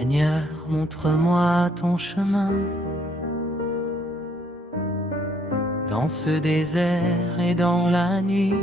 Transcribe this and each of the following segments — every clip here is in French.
Seigneur, montre-moi ton chemin dans ce désert et dans la nuit,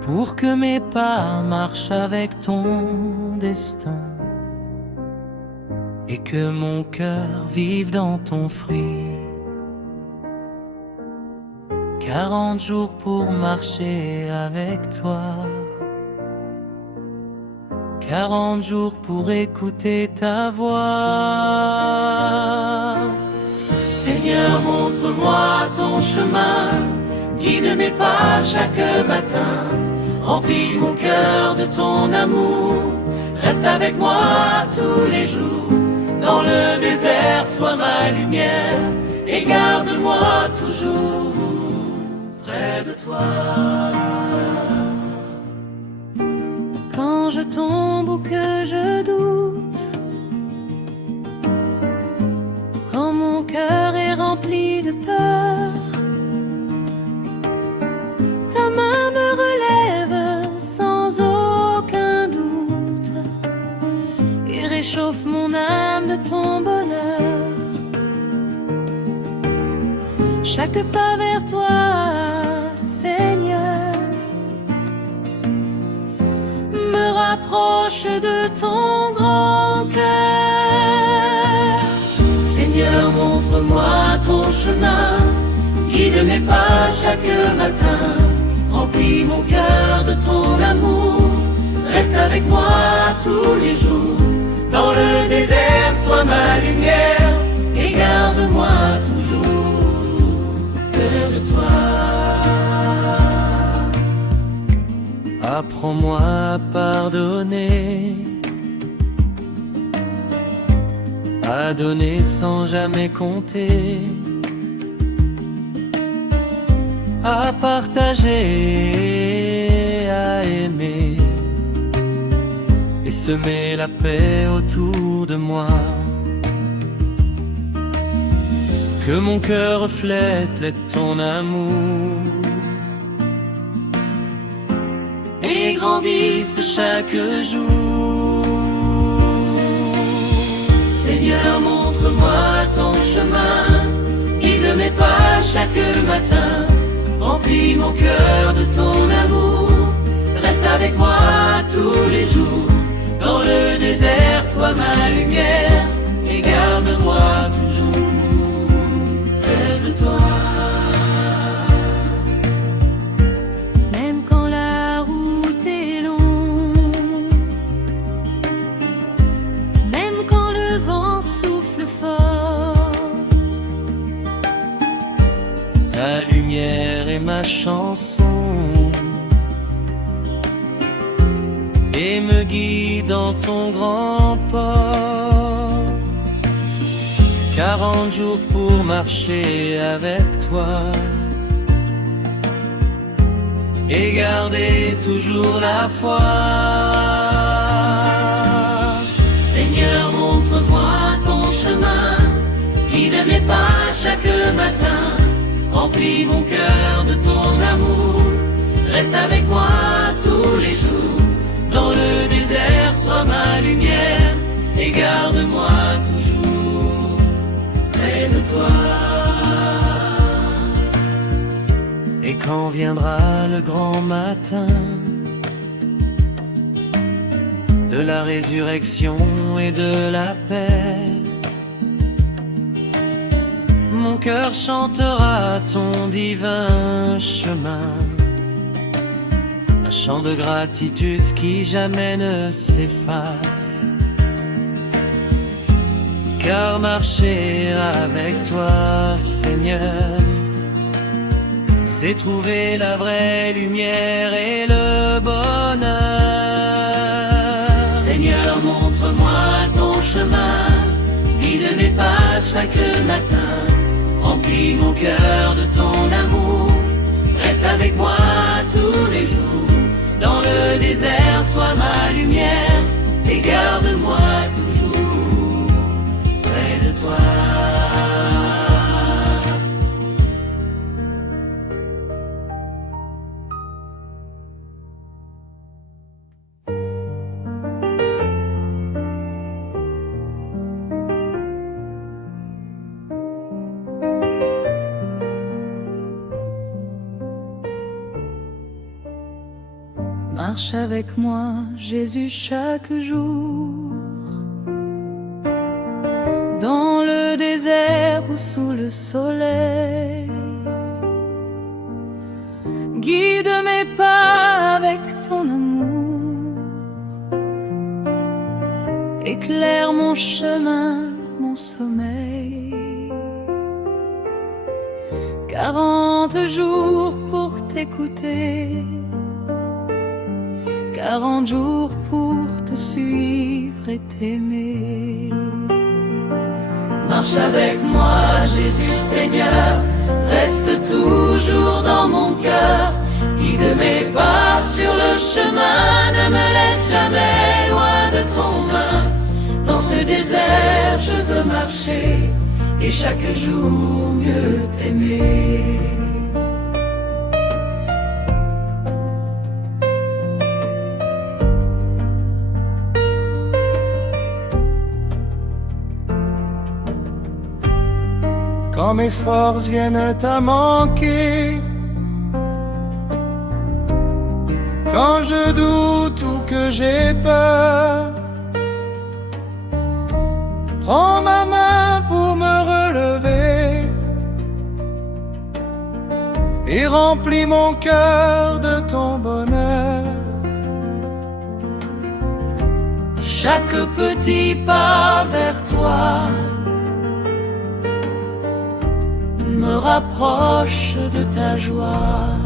pour que mes pas marchent avec ton destin et que mon cœur vive dans ton fruit. 40 jours pour marcher avec toi, 40 jours pour écouter ta voix. Seigneur, montre-moi ton chemin, guide mes pas chaque matin, remplis mon cœur de ton amour, reste avec moi tous les jours. Dans le désert, sois ma lumière et garde-moi toujours près de toi. Quand je tombe ou que je doute, quand mon cœur est rempli de peur, ta main me relève sans aucun doute et réchauffe mon âme de ton bonheur. Chaque pas vers toi, Seigneur, me rapproche de ton grand cœur. Seigneur, montre-moi ton chemin, guide mes pas chaque matin, remplis mon cœur de ton amour, reste avec moi tous les jours. Dans le désert, sois ma lumière et garde-moi toujours près de toi. Apprends-moi à pardonner, à donner sans jamais compter, à partager, à aimer et semer la paix autour de moi. Que mon cœur reflète ton amour et grandisse chaque jour. Seigneur, montre-moi ton chemin, guide mes pas chaque matin, remplis mon cœur de ton amour, reste avec moi tous les jours. Dans le désert, sois ma lumière et garde-moi toujours près de toi. Même quand la route est longue, même quand le vent souffle fort, ta lumière est ma chanson et me guide dans ton grand port. 40 jours pour marcher avec toi et garder toujours la foi. Seigneur, montre-moi ton chemin, guide mes pas chaque matin, remplis mon cœur de ton amour, reste avec moi tous les jours. Dans le désert, sois ma lumière et garde-moi toujours près de toi. Et quand viendra le grand matin de la résurrection et de la paix, mon cœur chantera ton divin chemin, un chant de gratitude qui jamais ne s'efface. Car marcher avec toi, Seigneur, c'est trouver la vraie lumière et le bonheur. Seigneur, montre-moi ton chemin, guide mes pas chaque matin, remplis mon cœur de ton amour, reste avec moi tous les jours. Dans le désert, sois ma lumière et garde-moi toujours près de toi. Marche avec moi, Jésus, chaque jour, dans le désert ou sous le soleil. Guide mes pas avec ton amour, éclaire mon chemin, mon sommeil. 40 jours pour t'écouter, 40 jours pour te suivre et t'aimer. Marche avec moi, Jésus Seigneur, reste toujours dans mon cœur. Guide mes pas sur le chemin, ne me laisse jamais loin de ton main. Dans ce désert, je veux marcher et chaque jour mieux t'aimer. Quand mes forces viennent à manquer, quand je doute ou que j'ai peur, prends ma main pour me relever et remplis mon cœur de ton bonheur. Chaque petit pas vers toi me rapproche de ta joie.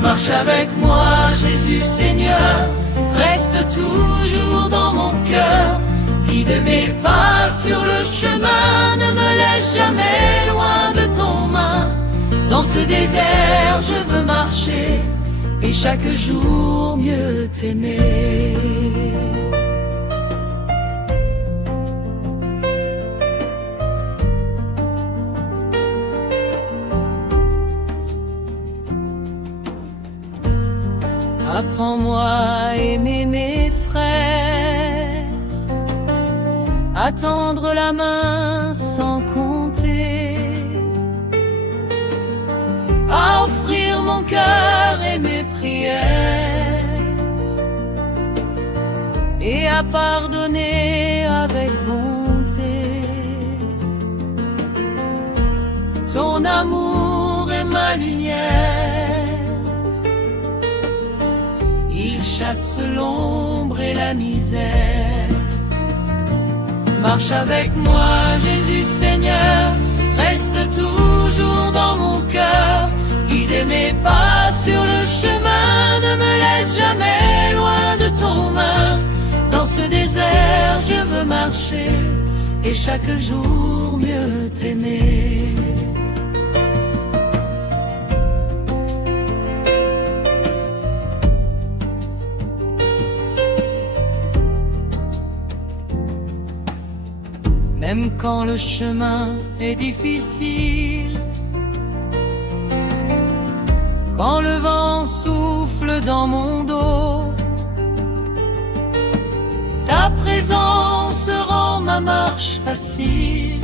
Marche avec moi, Jésus Seigneur, reste toujours dans mon cœur. Guide mes pas sur le chemin, ne me laisse jamais loin de ton main. Dans ce désert, je veux marcher et chaque jour mieux t'aimer. Apprends-moi à aimer mes frères, à tendre la main sans compter, à offrir mon cœur et mes prières, et à pardonner avec bonté. Ton amour est ma lumière, il chasse l'ombre et la misère. Marche avec moi, Jésus Seigneur, reste toujours dans mon cœur. Guide mes pas sur le chemin, ne me laisse jamais loin de ton main. Dans ce désert, je veux marcher et chaque jour mieux t'aimer. Même quand le chemin est difficile, quand le vent souffle dans mon dos, ta présence rend ma marche facile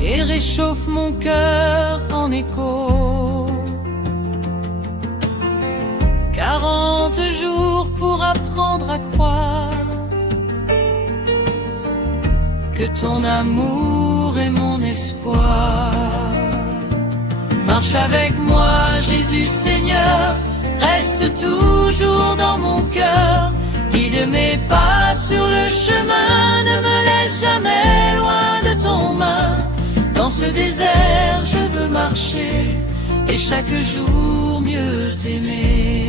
et réchauffe mon cœur en écho. 40 jours pour apprendre à croire que ton amour est mon espoir. Marche avec moi, Jésus Seigneur, reste toujours dans mon cœur. Guide mes pas sur le chemin, ne me laisse jamais loin de ton main. Dans ce désert, je veux marcher et chaque jour mieux t'aimer.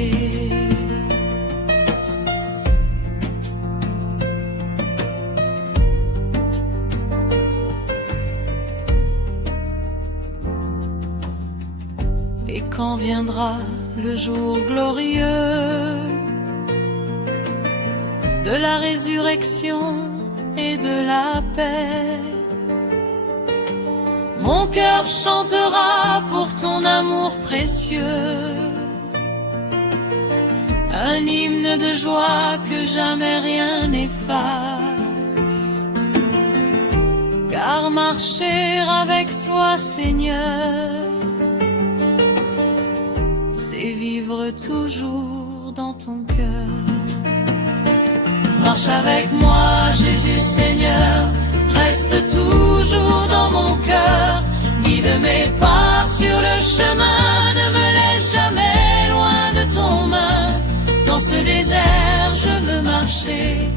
Et quand viendra le jour glorieux de la résurrection et de la paix, mon cœur chantera pour ton amour précieux, un hymne de joie que jamais rien n'efface. Car marcher avec toi, Seigneur, vivre toujours dans ton cœur. Marche avec moi, Jésus Seigneur, reste toujours dans mon cœur. Guide mes pas sur le chemin, ne me laisse jamais loin de ton main. Dans ce désert, je veux marcher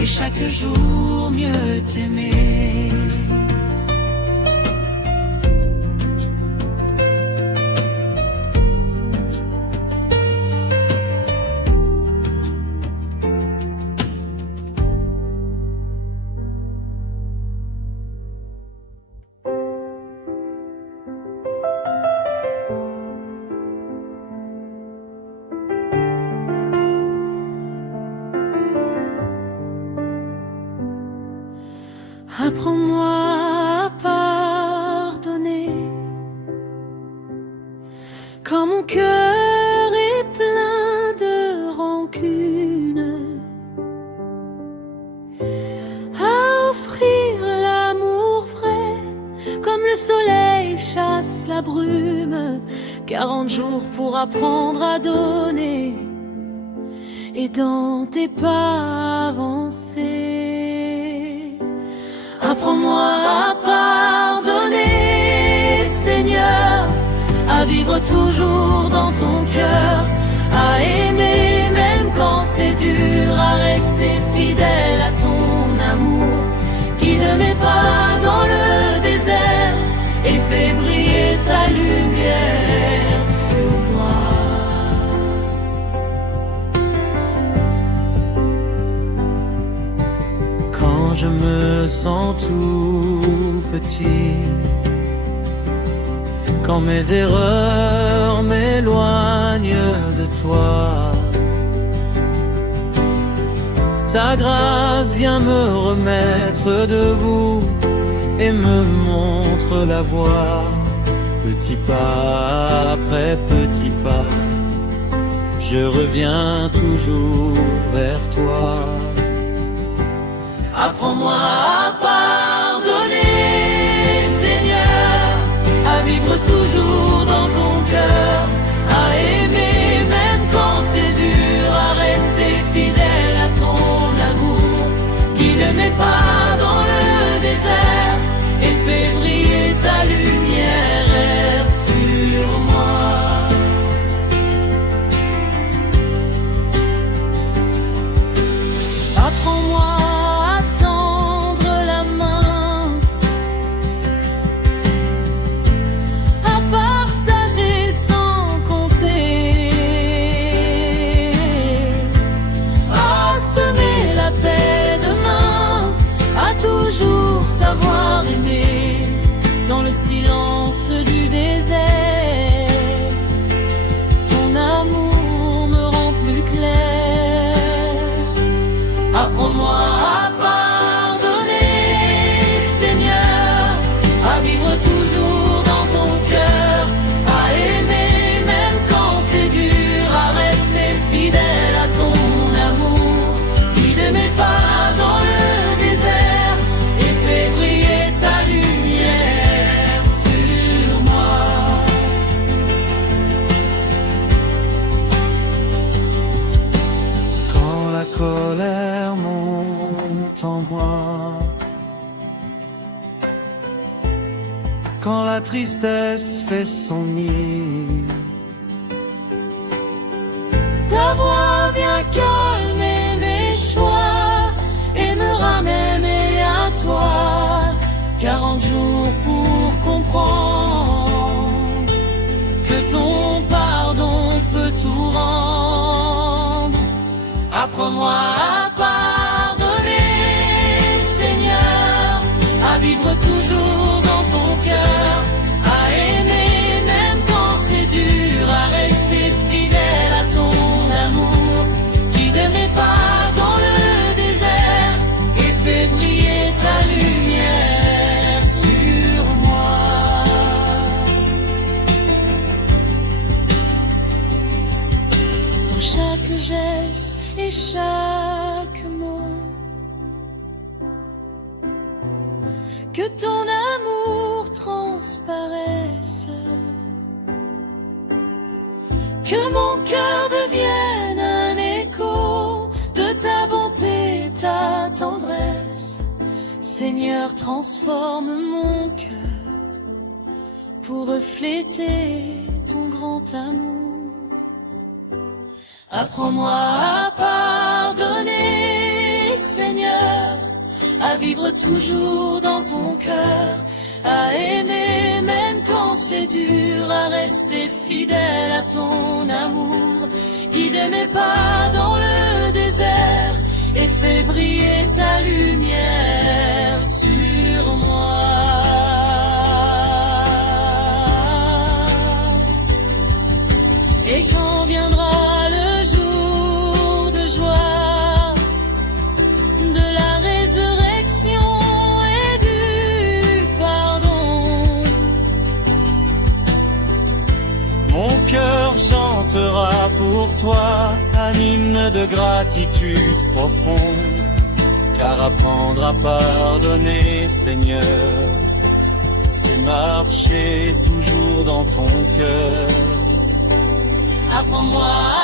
et chaque jour mieux t'aimer. Apprends-moi à pardonner quand mon cœur est plein de rancune, à offrir l'amour vrai comme le soleil chasse la brume. 40 jours pour apprendre à donner et dans tes pas avancer. Apprends-moi à pardonner, Seigneur, à vivre toujours dans ton cœur, à aimer même quand c'est dur, à rester fidèle à ton amour. Guide mes pas dans le désert et fais briller ta lumière sur moi. Quand je me sens tout petit, quand mes erreurs m'éloignent de toi, ta grâce vient me remettre debout et me montre la voie. Petit pas après petit pas, je reviens toujours vers toi. Apprends-moi à pardonner, Seigneur, à vivre toujours dans ton cœur, à aimer même quand c'est dur, à rester fidèle à ton amour. Guide mes pas dans le désert et fais briller ta lumière sur moi. Apprends-moi savoir aimer dans le silence du désert. Ton amour me rend plus clair. Apprends-moi à pardonner, Seigneur, à vivre toujours dans ton cœur, à aimer même quand c'est dur, à rester fidèle à ton amour. Guide mes pas dans le désert et fais briller ta lumière sur moi. Quand la colère monte en moi, quand la tristesse fait son nid, ta voix vient calmer mes choix et me ramener à toi. 40 jours pour comprendre que ton pardon peut tout rendre. Apprends-moi à pardonner, Seigneur, à vivre toujours dans ton cœur, à aimer même quand c'est dur, à rester fidèle à ton amour. Guide mes pas dans le désert et fais briller ta lumière sur moi. Dans chaque geste et chaque mot, que ton amour transparaisse, que mon cœur Seigneur, transforme mon cœur pour refléter ton grand amour. Apprends-moi à pardonner, Seigneur, à vivre toujours dans ton cœur, à aimer même quand c'est dur, à rester fidèle à ton amour. Guide mes pas dans le désert et fais briller ta lumière sur moi. Et quand viendra le jour de joie, de la résurrection et du pardon, Mon cœur chantera pour toi un hymne de gratitude profonde, car apprendre à pardonner, Seigneur, c'est marcher toujours dans ton cœur. apprends-moi